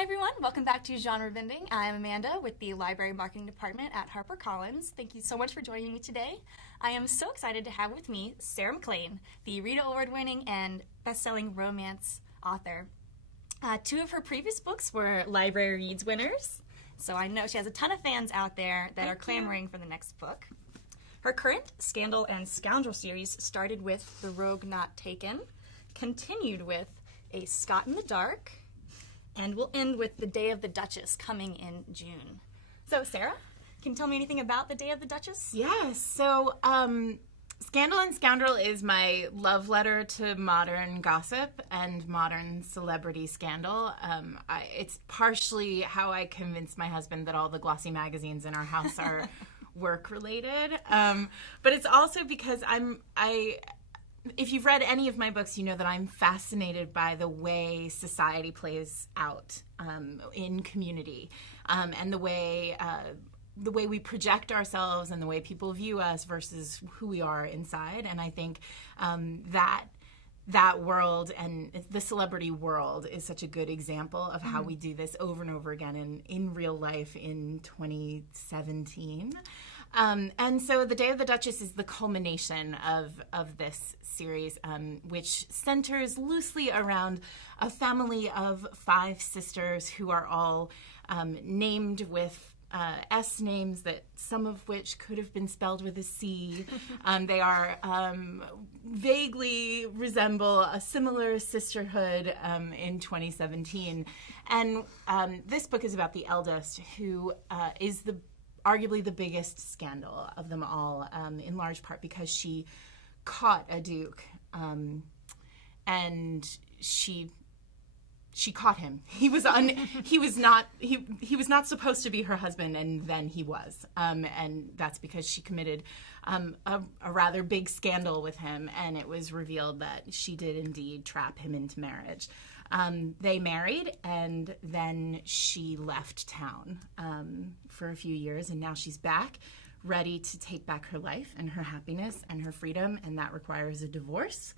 Hi everyone, welcome back to Genre Vending. I'm Amanda with the Library Marketing Department at HarperCollins. Thank you so much for joining me today. I am so excited to have with me Sarah MacLean, the Rita Award-winning and best-selling romance author. Two of her previous books were Library Reads winners, so I know she has a ton of fans out there that are clamoring for the next book. Her current Scandal and Scoundrel series started with The Rogue Not Taken, continued with A Scot in the Dark, and we'll end with The Day of the Duchess coming in June. So, Sarah, can you tell me anything about The Day of the Duchess? Yes. So, Scandal and Scoundrel is my love letter to modern gossip and modern celebrity scandal. It's partially how I convinced my husband that all the glossy magazines in our house are work-related. But it's also because if you've read any of my books, you know that I'm fascinated by the way society plays out in community, and the way we project ourselves and the way people view us versus who we are inside. And I think that world and the celebrity world is such a good example of how we do this over and over again in real life in 2017. And so The Day of the Duchess is the culmination of this series, which centers loosely around a family of 5 sisters who are all named with S names that some of which could have been spelled with a C. They are vaguely resemble a similar sisterhood in 2017. And this book is about the eldest, who is arguably the biggest scandal of them all, in large part because she caught a duke, and she caught him. He was not supposed to be her husband, and then he was, and that's because she committed a rather big scandal with him, and it was revealed that she did indeed trap him into marriage. They married, and then she left town for a few years, and now she's back, ready to take back her life and her happiness and her freedom, and that requires a divorce,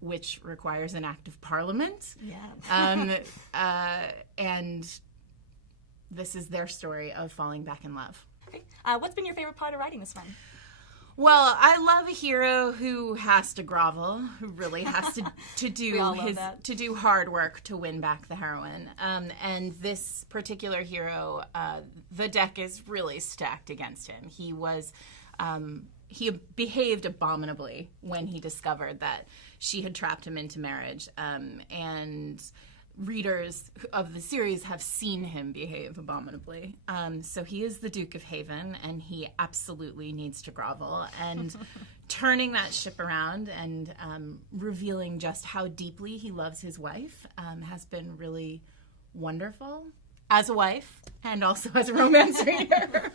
which requires an act of parliament. Yeah. And this is their story of falling back in love. Okay. What's been your favorite part of writing this one? Well, I love a hero who has to grovel, who really has to do hard work to win back the heroine. And this particular hero, the deck is really stacked against him. He behaved abominably when he discovered that she had trapped him into marriage. And readers of the series have seen him behave abominably. So he is the Duke of Haven, and he absolutely needs to grovel. And turning that ship around and revealing just how deeply he loves his wife has been really wonderful as a wife and also as a romance reader.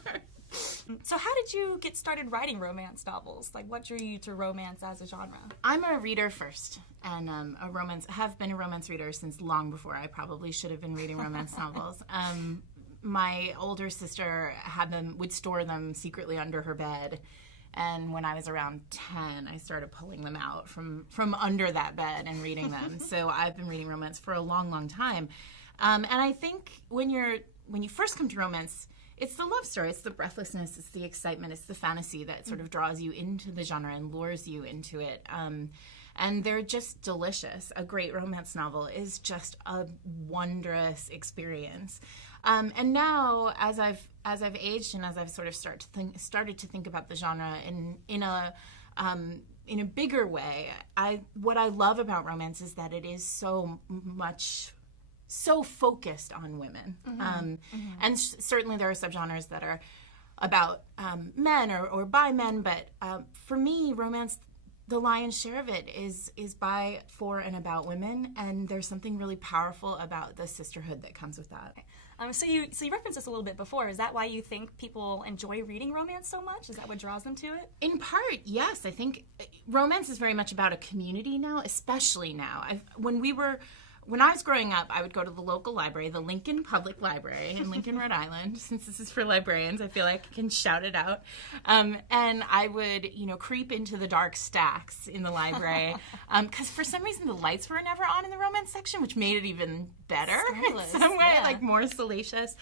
So how did you get started writing romance novels? Like, what drew you to romance as a genre? I'm a reader first, and have been a romance reader since long before I probably should have been reading romance novels. My older sister would store them secretly under her bed, and when I was around 10, I started pulling them out from under that bed and reading them. So I've been reading romance for a long, long time. And I think when you first come to romance, it's the love story, it's the breathlessness, it's the excitement, it's the fantasy that sort of draws you into the genre and lures you into it. And they're just delicious. A great romance novel is just a wondrous experience. And now, as I've aged and as I've sort of started to think about the genre in a bigger way, what I love about romance is that it is so focused on women. And certainly there are subgenres that are about men or by men, but for me, romance, the lion's share of it is by, for, and about women, and there's something really powerful about the sisterhood that comes with that. So you referenced this a little bit before. Is that why you think people enjoy reading romance so much? Is that what draws them to it? In part, yes. I think romance is very much about a community now, especially now. When when I was growing up, I would go to the local library, the Lincoln Public Library in Lincoln, Rhode Island. Since this is for librarians, I feel like I can shout it out. And I would, creep into the dark stacks in the library because for some reason the lights were never on in the romance section, which made it even better Scandalous, in some way, yeah. like more salacious.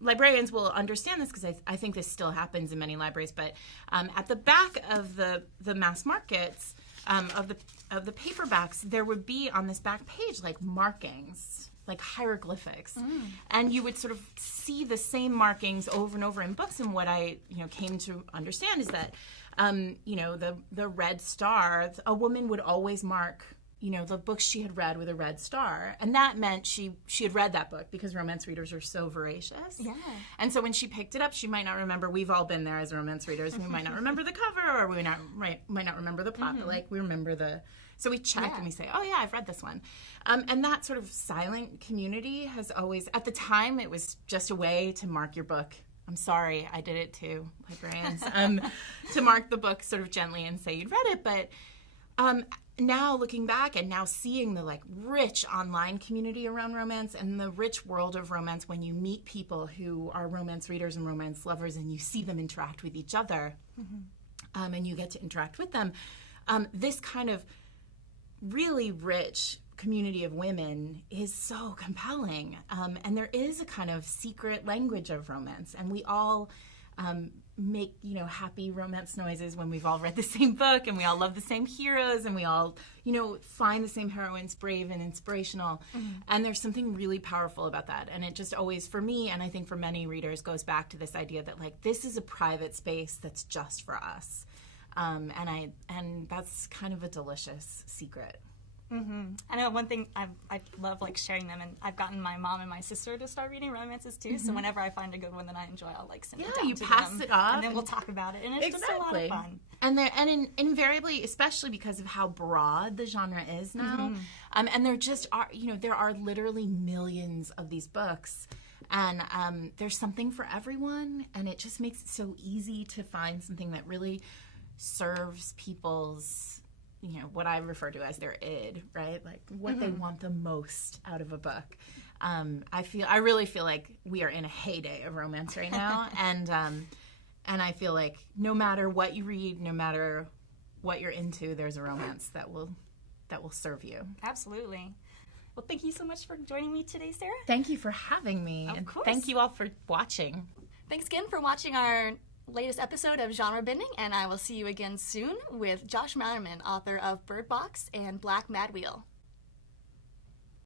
Librarians will understand this because I think this still happens in many libraries. But at the back of the mass markets of the paperbacks, there would be on this back page like markings, like hieroglyphics, and you would sort of see the same markings over and over in books. And what I came to understand is that the red star, a woman would always mark the books she had read with a red star. And that meant she had read that book because romance readers are so voracious. Yeah. And so when she picked it up, she might not remember. We've all been there as romance readers. We might not remember the cover, or we might not remember the plot, but like we remember so we check and we say, oh yeah, I've read this one. And that sort of silent community has always, at the time, it was just a way to mark your book. I'm sorry, I did it too, librarians, to mark the book sort of gently and say you'd read it. But now looking back and now seeing the like rich online community around romance and the rich world of romance, when you meet people who are romance readers and romance lovers and you see them interact with each other, and you get to interact with them, this kind of really rich community of women is so compelling. And there is a kind of secret language of romance, and we all make happy romance noises when we've all read the same book, and we all love the same heroes, and we all find the same heroines brave and inspirational. And there's something really powerful about that. And it just always, for me, and I think for many readers, goes back to this idea that like this is a private space that's just for us. And that's kind of a delicious secret. I know one thing I love like sharing them, and I've gotten my mom and my sister to start reading romances too. So whenever I find a good one that I enjoy, I'll like send it down you to pass them, it off, and then we'll talk about it, and it's just a lot of fun. And invariably, especially because of how broad the genre is now, and there just are there are literally millions of these books. And there's something for everyone, and it just makes it so easy to find something that really serves people's, what I refer to as their id, right? Like what they want the most out of a book. I really feel like we are in a heyday of romance right now, and I feel like no matter what you read, no matter what you're into, there's a romance that will serve you. Absolutely. Well, thank you so much for joining me today, Sarah. Thank you for having me. Of course. Thank you all for watching. Thanks again for watching our latest episode of Genre Bending, and I will see you again soon with Josh Mallerman, author of Bird Box and Black Mad Wheel.